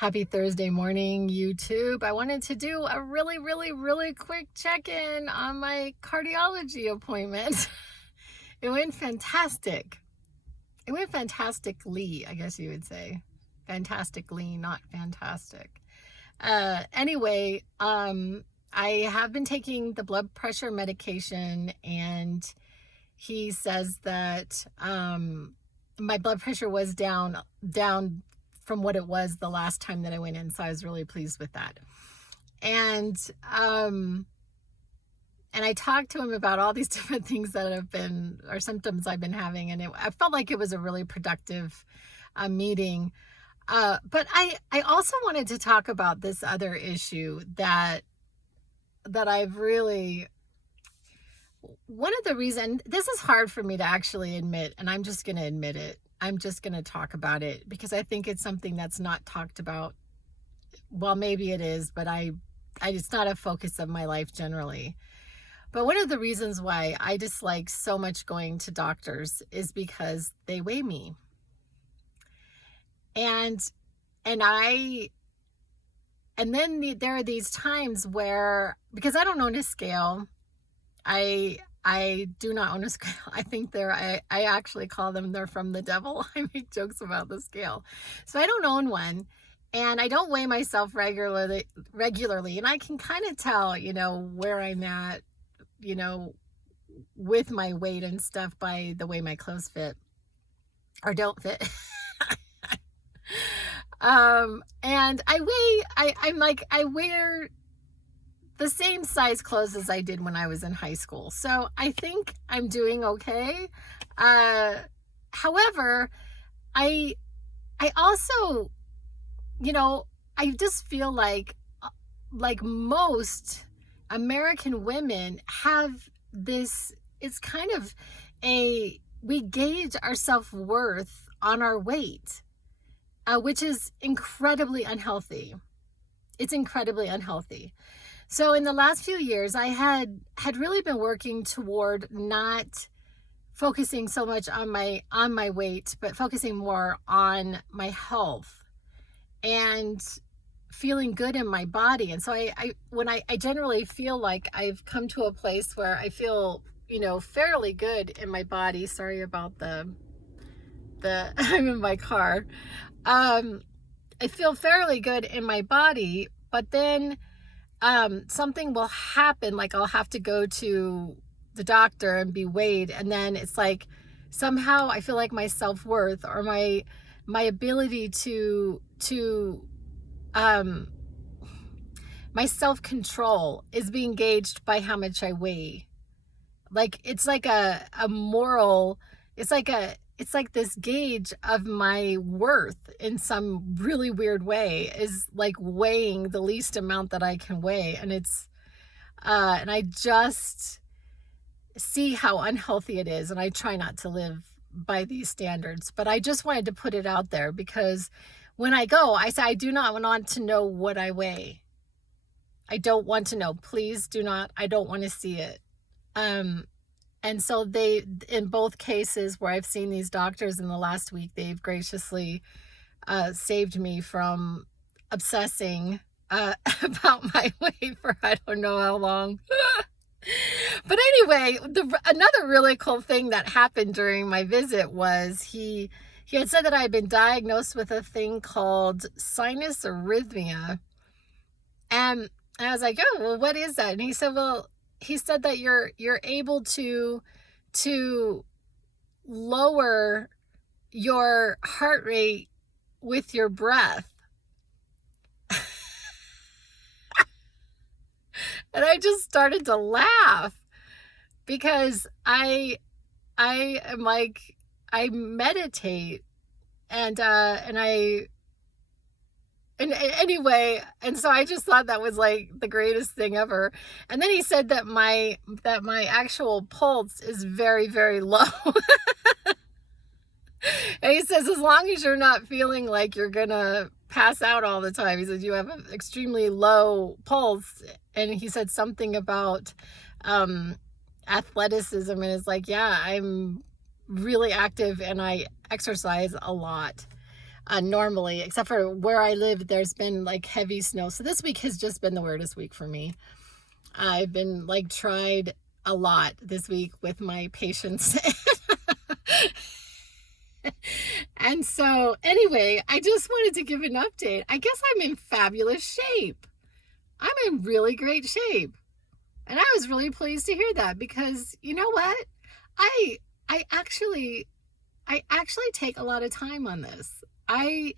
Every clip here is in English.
Happy Thursday morning, YouTube. I wanted to do a really quick check-in on my cardiology appointment. It went fantastic. It went fantastically, I guess you would say. Fantastically, not fantastic. Anyway, I have been taking the blood pressure medication, and he says that my blood pressure was down from what it was the last time that I went in, so I was really pleased with that. And I talked to him about all these different things that have been, or symptoms I've been having, and I felt like it was a really productive meeting. But I also wanted to talk about this other issue that I've really, one of the reasons, this is hard for me to actually admit, and I'm just going to admit it. I'm just going to talk about it because I think it's something that's not talked about. Well, maybe it is, but it's not a focus of my life generally. But one of the reasons why I dislike so much going to doctors is because they weigh me. And then there are these times where, because I don't own a scale, I do not own a scale. I think I actually call them, they're from the devil. I make jokes about the scale. So I don't own one, and I don't weigh myself regularly. And I can kind of tell, where I'm at, with my weight and stuff by the way my clothes fit or don't fit. And I wear the same size clothes as I did when I was in high school. So I think I'm doing okay. However, I also, I just feel like most American women have this, it's kind of we gauge our self-worth on our weight, which is incredibly unhealthy. It's incredibly unhealthy. So in the last few years, I had really been working toward not focusing so much on my weight, but focusing more on my health and feeling good in my body. And so I generally feel like I've come to a place where I feel, fairly good in my body. Sorry about the I'm in my car. I feel fairly good in my body, but then something will happen, like I'll have to go to the doctor and be weighed, and then it's like somehow I feel like my self-worth or my ability to my self-control is being gauged by how much I weigh. Like it's like a moral, it's like this gauge of my worth in some really weird way is like weighing the least amount that I can weigh. And and I just see how unhealthy it is. And I try not to live by these standards, but I just wanted to put it out there because when I go, I say, I do not want to know what I weigh. I don't want to know. Please do not. I don't want to see it. And so they, in both cases where I've seen these doctors in the last week, they've graciously saved me from obsessing about my weight for I don't know how long. But anyway, another really cool thing that happened during my visit was he had said that I had been diagnosed with a thing called sinus arrhythmia. And I was like, oh, well, what is that? And he said, well, he said that you're able to lower your heart rate with your breath. And I just started to laugh because I am like, I meditate and anyway, and so I just thought that was like the greatest thing ever. And then he said that my actual pulse is very, very low. And he says, as long as you're not feeling like you're gonna pass out all the time, he says you have an extremely low pulse. And he said something about athleticism, and it's like, yeah, I'm really active and I exercise a lot. normally, except for where I live, there's been like heavy snow. So this week has just been the weirdest week for me. I've been like tried a lot this week with my patience. And so anyway, I just wanted to give an update. I guess I'm in fabulous shape. I'm in really great shape. And I was really pleased to hear that, because you know what? I I actually take a lot of time on this. I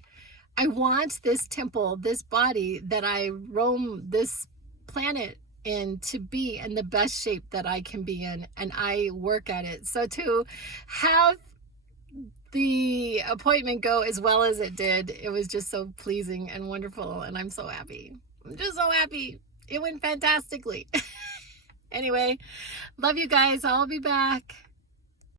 want this temple, this body that I roam this planet in, to be in the best shape that I can be in, and I work at it. So to have the appointment go as well as it did, it was just so pleasing and wonderful, and I'm so happy. I'm just so happy. It went fantastically. Anyway, love you guys. I'll be back.